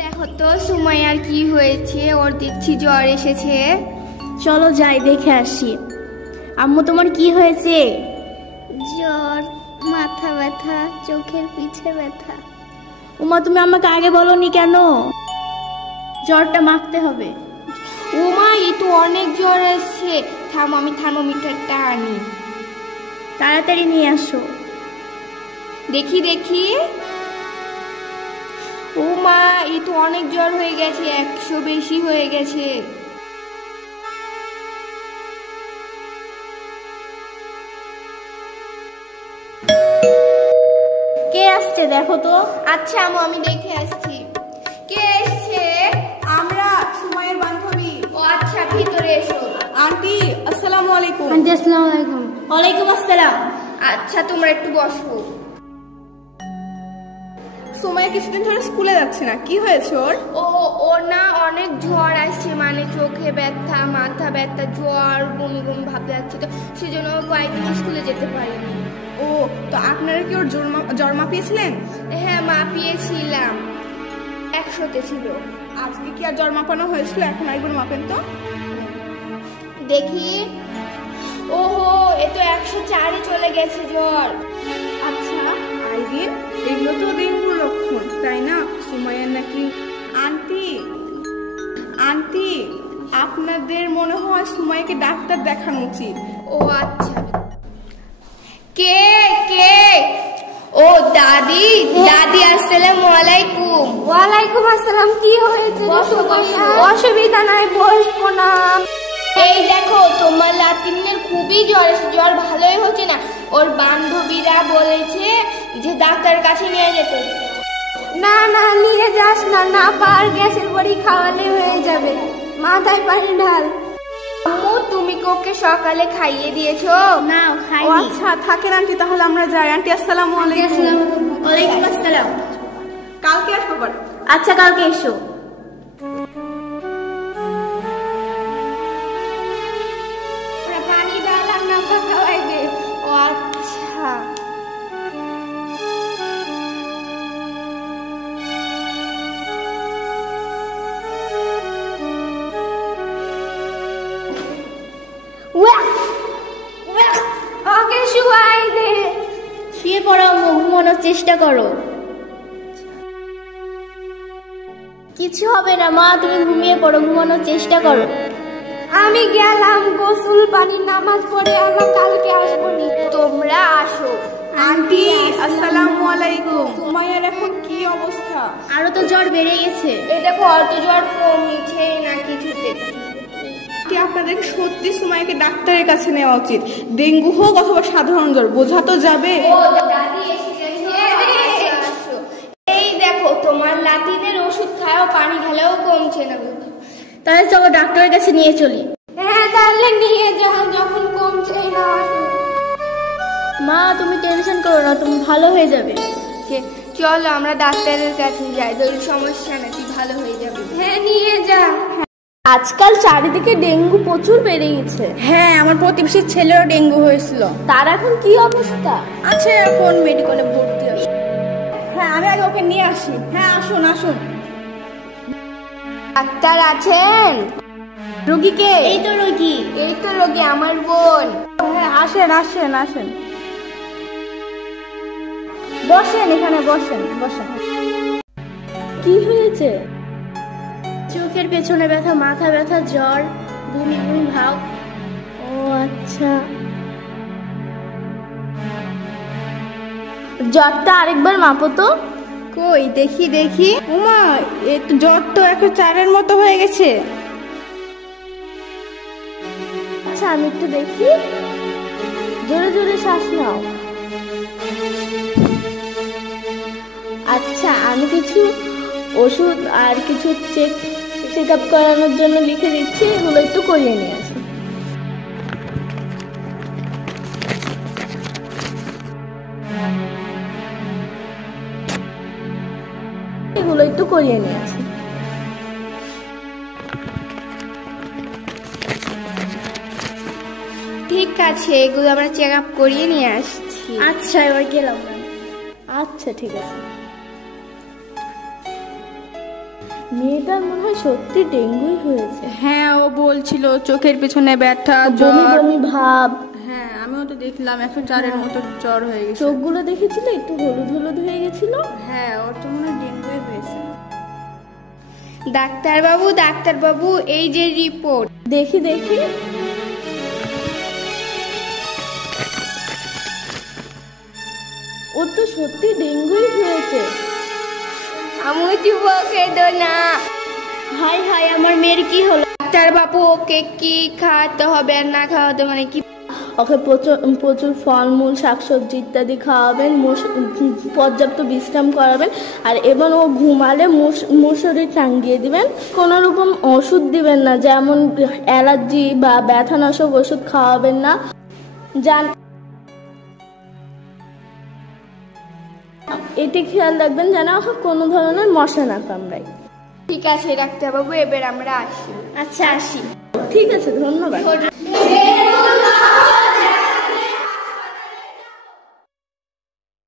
দেখো তো সুমাইয়ার কি হয়েছে, ওর দেখছি জ্বর এসেছে। চলো যাই দেখে আসি। আম্মু তোমার কি হয়েছে? জ্বর, মাথা ব্যথা, চোখের পিছে ব্যথা। উমা তুমি আমাকে আগে বলনি কেন? জ্বরটা মাপতে হবে। উমা এই তো অনেক জ্বর এসছে, থাম আমি থার্মোমিটারটা আনি। তাড়াতাড়ি নিয়ে আসো। দেখি দেখি। উমা এই তো অনেক জ্বর হয়ে গেছে, 100 বেশি হয়ে গেছে। কে আসছে দেখো তো। আচ্ছা আম্মু আমি দেখে আসছি। কে এসছে? আমরা সুমাইয়ের বান্ধবী। ও আচ্ছা ভিতরে এসো। আন্টি আসসালামু আলাইকুম। আন্টি আসসালামু আলাইকুম। ওয়ালাইকুম আসসালাম। আচ্ছা তোমরা একটু বসো। সুমাইয়া কিছুদিন ধরে স্কুলে যাচ্ছে না, কি হয়েছে ওর? ওর না অনেক জ্বর আসছে, মানে চোখে ব্যথা, মাথা ব্যথা, জ্বর, বমি বমি ভাব যাচ্ছে, তো সেজন্য কয়েকদিন স্কুলে যেতে পারিনি। ও তো আপনারা কি ওর জ্বর মাপিয়েছিলেন? হ্যাঁ মাপিয়েছিলাম, 100-তে ছিল। আজকে কি আর জ্বর মাপানো হয়েছিল? এখন আরেকবার মাপেন তো দেখি। ওহো এ তো 104-এ চলে গেছে জ্বর। আচ্ছা আইরিন, এগুলো তো ডেঙ্গুর লক্ষণ তাই না? সুমাইয়ার নাকি আন্টি আপনাদের মনে হয় সুমাইয়াকে ডাক্তার দেখানো উচিত। ও আচ্ছা। কে কে? ও দাদি। দাদি আসসালামু আলাইকুম। ওয়ালাইকুম আসসালাম। কি হয়েছে? অসুবিধা নাই, বসবো না। এই দেখো তোমার লাতিনের খুবই জ্বর এসেছে, জ্বর ভালোই হচ্ছে না। ওর বান্ধবীরা বলেছে যে ডাক্তারের কাছে নিয়ে যেতে। না না নিয়ে যাস না, না পার গ্যাসের বড়ি খাওয়ালে হয়ে যাবে। মাথায় পানি ঢাল। আম্মু তুমি ওকে সকালে খাইয়ে দিয়েছো? না ও খাইনি। আচ্ছা থাকেন আন্টি, তাহলে আমরা যাই। আন্টি আসসালামু আলাইকুম। ওয়ালাইকুম আসসালাম। কালকে আসবো আবার। আচ্ছা কালকে এসো। পানি ডাল আর নাপা খাওয়াই দে। ও আচ্ছা। ওকে শুয়াই দে। শুয়ে পড়ো, ঘুমানোর চেষ্টা করো। কিছু হবে না মা, তুমি ঘুমিয়ে পড়ো, ঘুমানোর চেষ্টা করো। আমি গেলাম গোসল পানি নামাজ পড়ে, আমরা কালকে আসবো নি। তোমরা আসো। আন্টি আসসালামু আলাইকুম। সুমাইয়ার এখন কি অবস্থা? আরো তো জ্বর বেড়ে গেছে। এই দেখো অত জ্বর কমছে না কিছুতে। আপনাদের সত্যি সুমাইয়াকে ডাক্তারের কাছে নেওয়া উচিত। ডেঙ্গু হোক অথবা সাধারণ জ্বর, বোঝা তো যাবে। দাদি এসো। এই দেখো তোমার লাতিনের ওষুধ খাও, পানি ঢালেও কমছে না। তাহলে চলো ডাক্তারের কাছে নিয়ে চলি। হ্যাঁ তাহলে নিয়ে যাও, যখন কমছে না। মা তুমি টেনশন করো না, তুমি ভালো হয়ে যাবে। চলো আমরা ডাক্তারের কাছে যাই, তোর সমস্যা না, তুই ভালো হয়ে যাবে। হ্যাঁ নিয়ে যা। আজকাল চারিদিকে ডেঙ্গু প্রচুর বেড়ে গেছে। হ্যাঁ আমার প্রতিবেশীর ছেলেরও ডেঙ্গু হয়েছিল। তার এখন কি অবস্থা? আছে এখন মেডিকেলে ভর্তি আছে। হ্যাঁ আমি আগে ওকে নিয়ে আসি। হ্যাঁ আসুন আসুন। ডাক্তার আছেন? রোগীকে? এই তো রোগী। এই তো রোগী, আমার বোন। হ্যাঁ আসেন আসেন আসেন, বসেন এখানে, বসেন বসেন। কি হয়েছে? চোখের পেছনে ব্যথা, মাথা ব্যথা, জ্বর, বমি বমি ভাব। ও আচ্ছা, জ্বরটা আরেকবার মাপো তো। কই দেখি দেখি। ওমা এই তো জ্বর তো 104-এর মতো হয়ে গেছে। আচ্ছা আমি একটু দেখি। জোরে জোরে শ্বাস নাও। আচ্ছা আমি কিছু ওষুধ আর কিছু চেক আপ করানোর জন্য লিখে দিচ্ছি, এগুলো একটু করিয়ে নিয়ে আসুন। এগুলো একটু করিয়ে নিয়ে আসুন। ঠিক আছে, এগুলো আমরা চেক আপ করিয়ে নিয়ে আসছি। আচ্ছা এবার গেলাম। আচ্ছা ঠিক আছে। মেয়েটার মনে হয় সত্যি ডেঙ্গুই হয়েছে। হ্যাঁ, ও বলছিল চোখের পেছনে ব্যথা, বমি জ্বর। বমি ভাব। হ্যাঁ, আমিও তো দেখলাম 104-এর মতো জ্বর হয়ে গেছে। চোখগুলো দেখেছিলে একটু হলুদ হলুদ হয়ে গেছিল। হ্যাঁ, ওর তো মনে হয় ডেঙ্গুই হয়েছে। ডাক্তারবাবু, এই যে রিপোর্ট। দেখি দেখি। ওর তো সত্যি ডেঙ্গুই হয়েছে। আমি যুবকে দো না। হাই হাই, আমার মেয়ের কি হলো? ডাক্তারবাবু, ওকে কি খাওয়াতে হবে আর না খাওয়াতে মানে কি? ওকে প্রচুর ফলমূল শাকসবজি ইত্যাদি খাওয়াবেন, পর্যাপ্ত বিশ্রাম করাবেন, আর এবং ও ঘুমালে মশারি টাঙ্গিয়ে দিবেন। কোনো রকম ওষুধ দিবেন না, যেমন অ্যালার্জি বা ব্যথানাশক ওষুধ খাওয়াবেন না। এটি খেয়াল রাখবেন যেন কোনো ধরনের মশা না কামড়ায়। ঠিক আছে ডাক্তারবাবু, এবার আমরা আসি। আচ্ছা, আসি। ঠিক আছে, ধন্যবাদ।